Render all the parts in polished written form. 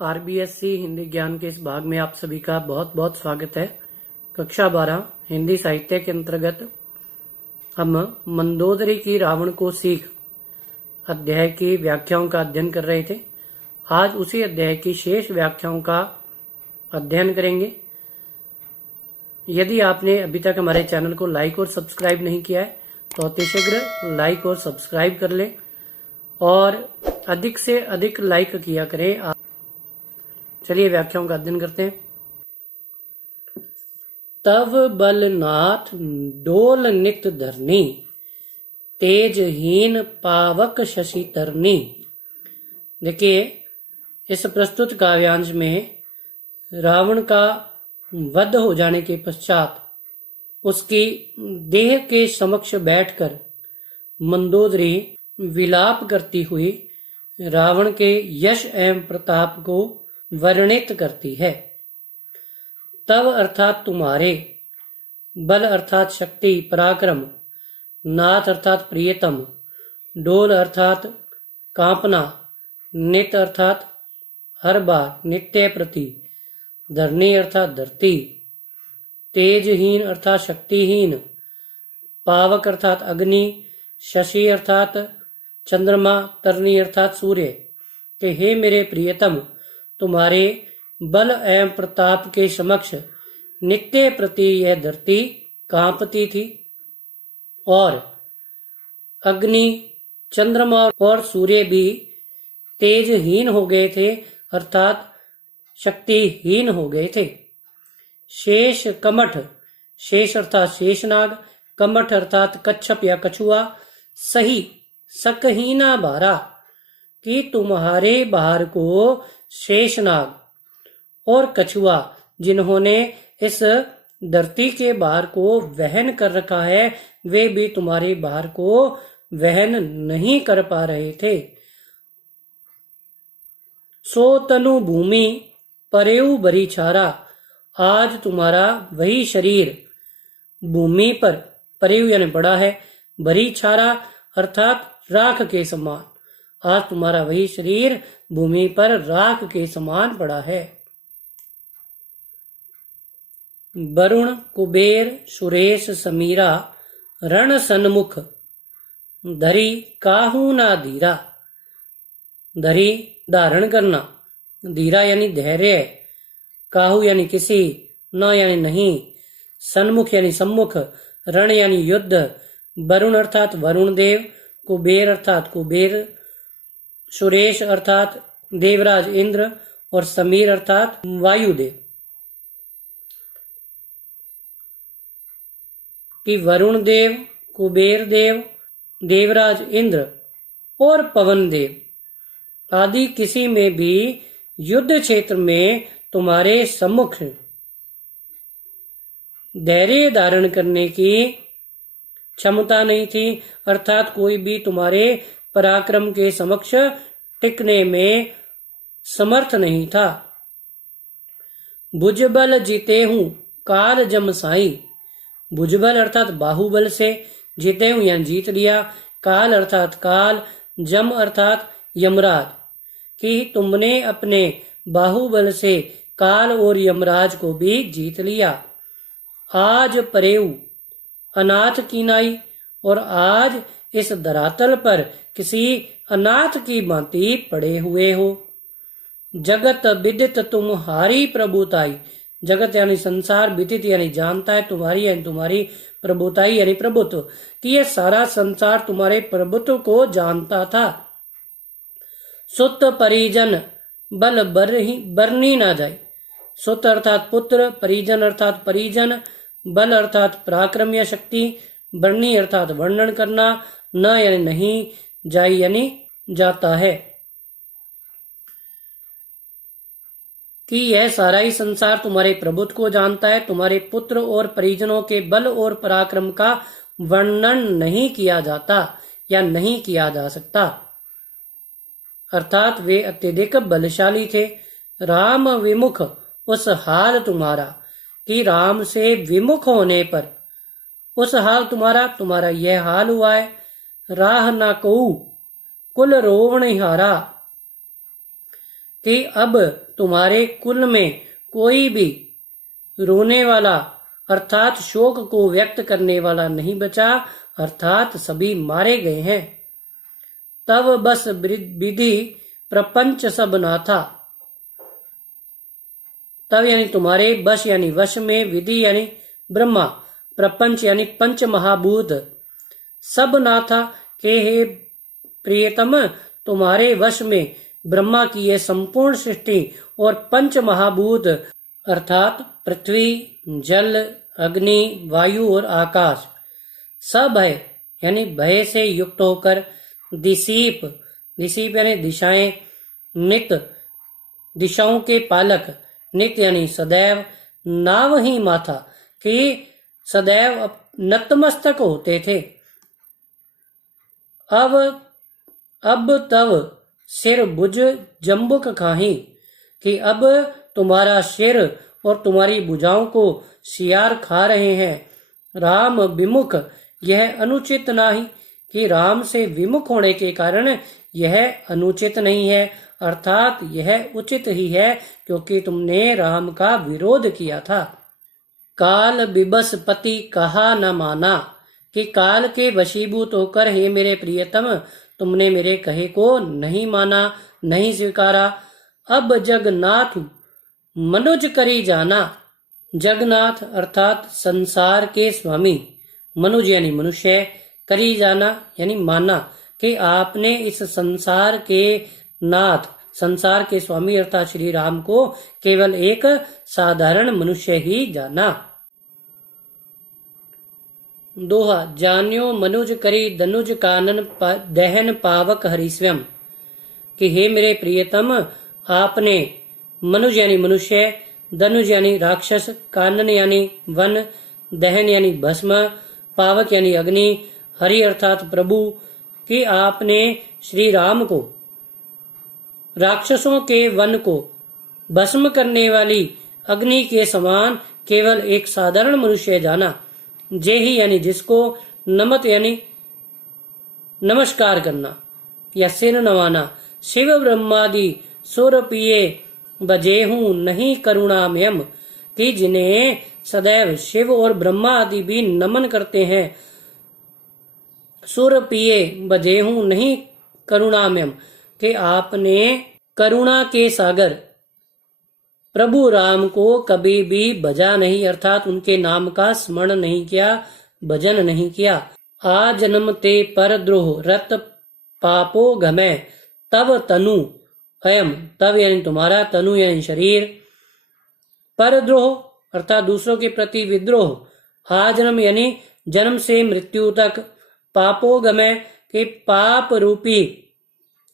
RBSC Hindi ज्ञान के इस भाग में आप सभी का बहुत बहुत स्वागत है। कक्षा 12 हिंदी साहित्य के अंतर्गत हम मंदोदरी की रावण को सीख अध्याय की व्याख्याओं का अध्ययन कर रहे थे। आज उसी अध्याय की शेष व्याख्याओं का अध्ययन करेंगे। यदि आपने अभी तक हमारे चैनल को लाइक और सब्सक्राइब नहीं किया है तो अतिशीघ्र लाइक और सब्सक्राइब कर लें और अधिक से अधिक लाइक किया करें। चलिए व्याख्याओं का अध्ययन करते हैं। तव बलनाथ डोल नित धरनी, तेजहीन पावक शशि तरनी। देखिए, इस प्रस्तुत काव्यांश में रावण का वध हो जाने के पश्चात उसकी देह के समक्ष बैठकर मंदोदरी विलाप करती हुई रावण के यश एवं प्रताप को वर्णित करती है। तव अर्थात तुम्हारे, बल अर्थात शक्ति पराक्रम, नाथ अर्थात प्रियतम, डोल अर्थात कांपना, नित अर्थात हर बार नित्य प्रति, धरनी अर्थात धरती, तेजहीन अर्थात शक्तिहीन, पावक अर्थात अग्नि, शशि अर्थात चंद्रमा, तरनी अर्थात सूर्य के हे मेरे प्रियतम, तुम्हारे बल एवं प्रताप के समक्ष नित्य प्रति यह धरती कांपती थी और अग्नि, चंद्रमा और सूर्य भी तेजहीन हो गए थे अर्थात शक्तिहीन हो गए थे। शेष कमठ, शेष अर्थात शेषनाग, कमठ अर्थात कच्छप या कछुआ, सही सकहीना बारा कि तुम्हारे बाहर को शेषनाग और कछुआ जिन्होंने इस धरती के बाहर को वहन कर रखा है, वे भी तुम्हारे बाहर को वहन नहीं कर पा रहे थे। सो तनु भूमि परेऊ बरी छारा, आज तुम्हारा वही शरीर भूमि पर, परेऊ यानी बड़ा है, बरी छारा अर्थात राख के समान, आज तुम्हारा वही शरीर भूमि पर राख के समान पड़ा है। वरुण कुबेर सुरेश समीरा, रण सन्मुख धरी काहू ना धीरा। धरी धारण करना, धीरा यानी धैर्य, काहू यानी किसी, न यानी नहीं, सन्मुख यानी सम्मुख, रण यानी युद्ध, वरुण अर्थात वरुण देव, कुबेर अर्थात कुबेर, सुरेश अर्थात देवराज इंद्र और समीर अर्थात वायुदेव। कि वरुण देव, कुबेर देव, देवराज इंद्र और पवन देव आदि किसी में भी युद्ध क्षेत्र में तुम्हारे सम्मुख धैर्य धारण करने की क्षमता नहीं थी, अर्थात कोई भी तुम्हारे पराक्रम के समक्ष टिकने में समर्थ नहीं था। भुजबल जीते हूं काल जम साई, भुजबल अर्थात बाहुबल से, जीते हूं यानी जीत लिया, काल अर्थात काल, जम अर्थात यमराज, कि तुमने अपने बाहुबल से काल और यमराज को भी जीत लिया। आज परेऊ अनाथ कीनाई, और आज इस धरातल पर किसी अनाथ की भांति पड़े हुए हो। जगत विदित तुम्हारी प्रभुताई, जगत यानी संसार, विदित यानी जानता है, तुम्हारी यानी तुम्हारी, प्रभुताई यानी प्रभुत्व, कि यह सारा संसार तुम्हारे प्रभुत्व को जानता था। सुत परिजन बल बरनी ना जाए, सुत अर्थात पुत्र, परिजन अर्थात परिजन, बल अर्थात पराक्रम या शक्ति, बरनी अर्थात वर्णन करना, न यानी नहीं, जाय यानी जाता है, कि यह सारा ही संसार तुम्हारे प्रभुत्व को जानता है। तुम्हारे पुत्र और परिजनों के बल और पराक्रम का वर्णन नहीं किया जाता या नहीं किया जा सकता, अर्थात वे अत्यधिक बलशाली थे। राम विमुख उस हाल तुम्हारा, कि राम से विमुख होने पर उस हाल तुम्हारा, तुम्हारा यह हाल हुआ है। राह ना कहू कुल रोवण हारा, कि अब तुम्हारे कुल में कोई भी रोने वाला अर्थात शोक को व्यक्त करने वाला नहीं बचा, अर्थात सभी मारे गए हैं। तब बस विधि प्रपंच सब नाथा। तब यानी तुम्हारे बस यानी वश में, विधि यानी ब्रह्मा, प्रपंच यानी पंच महाभूत सब नाथा के हे प्रियतम, तुम्हारे वश में ब्रह्मा की यह संपूर्ण सृष्टि और पंच महाभूत अर्थात पृथ्वी, जल, अग्नि, वायु और आकाश सब है यानी भय से युक्त होकर, दिसीप, दिसीप यानी दिशाएं, नित दिशाओं के पालक, नित यानी सदैव, नाव ही माथा कि सदैव नतमस्तक होते थे। अब तब सिर बुझ जम्बुक खाही कि अब तुम्हारा सिर और तुम्हारी भुजाओं को सियार खा रहे हैं। राम विमुख यह अनुचित नहीं कि राम से विमुख होने के कारण यह अनुचित नहीं है, अर्थात यह उचित ही है क्योंकि तुमने राम का विरोध किया था। काल विबस पति कहा न माना कि काल के वशीभूत होकर हे मेरे प्रियतम तुमने मेरे कहे को नहीं माना, नहीं स्वीकारा। अब जगन्नाथ मनुज करी जाना। जगन्नाथ अर्थात संसार के स्वामी, मनुज यानी मनुष्य, करी जाना यानी माना कि आपने इस संसार के नाथ, संसार के स्वामी अर्थात श्री राम को केवल एक साधारण मनुष्य ही जाना। दोहा जान्यो मनुज करी दनुज कानन दहन पावक हरिस्वयं कि हे मेरे प्रियतम आपने मनुज यानी मनुष्य, दनुज यानी राक्षस, कानन यानी वन, दहन यानी भस्म, पावक यानी अग्नि, हरि अर्थात प्रभु कि आपने श्री राम को राक्षसों के वन को भस्म करने वाली अग्नि के समान केवल एक साधारण मनुष्य जाना। जेही यानी जिसको, नमत यानी नमस्कार करना या सिर नवाना। शिव ब्रह्मादि सुर पिए बजेहूं नहीं करुणामयम कि जिन्हें सदैव शिव और ब्रह्मा आदि भी नमन करते हैं। सुर पिए बजेहूं नहीं करुणामयम कि आपने करुणा के सागर प्रभु राम को कभी भी भजा नहीं, अर्थात उनके नाम का स्मरण नहीं किया, भजन नहीं किया। आ जन्म ते पर द्रोह रत पापो घमै तब तनु अयम, तब यानी तुम्हारा, तनु यानी शरीर, पर द्रोह अर्थात दूसरों के प्रति विद्रोह, आ जन्म यानी जन्म से मृत्यु तक, पापो घमै के पाप रूपी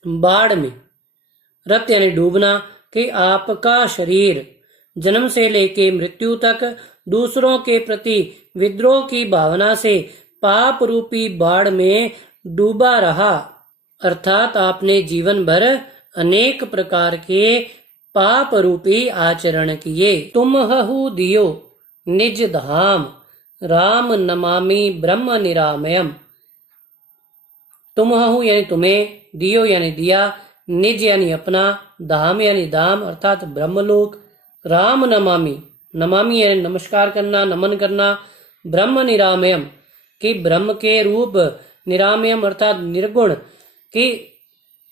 बाढ़ में, रत यानी डूबना कि आपका शरीर जन्म से लेके मृत्यु तक दूसरों के प्रति विद्रोह की भावना से पाप रूपी बाढ़ में डूबा रहा, अर्थात आपने जीवन भर अनेक प्रकार के पाप रूपी आचरण किए। तुम हहु दियो निज धाम राम नमामि ब्रह्म निरामयम। तुम हहु यानी तुम्हें, दियो यानी दिया, निज यानी अपना, धाम यानी धाम अर्थात ब्रह्मलोक, राम नमामि, नमामि यानी नमस्कार करना, नमन करना, ब्रह्म निरामयम कि ब्रह्म के रूप, निरामयम अर्थात निर्गुण कि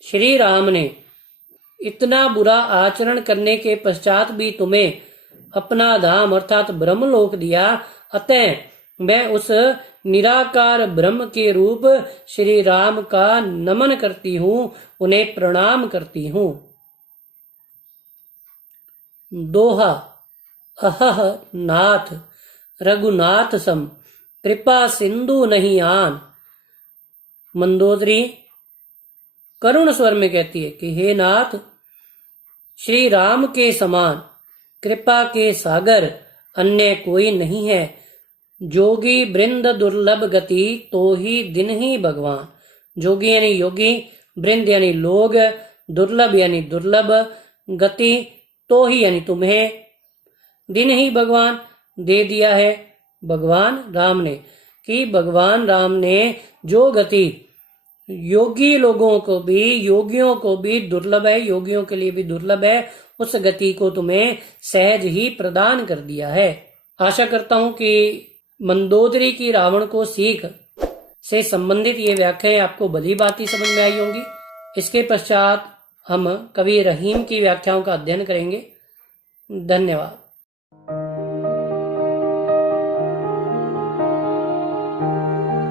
श्री राम ने इतना बुरा आचरण करने के पश्चात भी तुम्हें अपना धाम अर्थात ब्रह्मलोक दिया, अतः मैं उस निराकार ब्रह्म के रूप श्री राम का नमन करती हूँ, उन्हें प्रणाम करती हूँ। दोहा अहह नाथ रघुनाथ सम कृपा सिंधु नहीं आन। मंदोदरी करुण स्वर में कहती है कि हे नाथ, श्री राम के समान कृपा के सागर अन्य कोई नहीं है। जोगी वृंद दुर्लभ गति तो ही दिन ही भगवान। जोगी यानी योगी, वृंद यानी लोग, दुर्लभ यानी दुर्लभ, गति तो ही यानी तुम्हें, दिन ही भगवान दे दिया है भगवान राम ने कि भगवान राम ने जो गति योगी लोगों को भी, योगियों को भी दुर्लभ है, योगियों के लिए भी दुर्लभ है उस गति को तुम्हें सहज ही प्रदान कर दिया है। आशा करता हूं कि मंदोदरी की रावण को सीख से संबंधित ये व्याख्याएं आपको भली भांति समझ में आई होंगी। इसके पश्चात हम कवि रहीम की व्याख्याओं का अध्ययन करेंगे। धन्यवाद।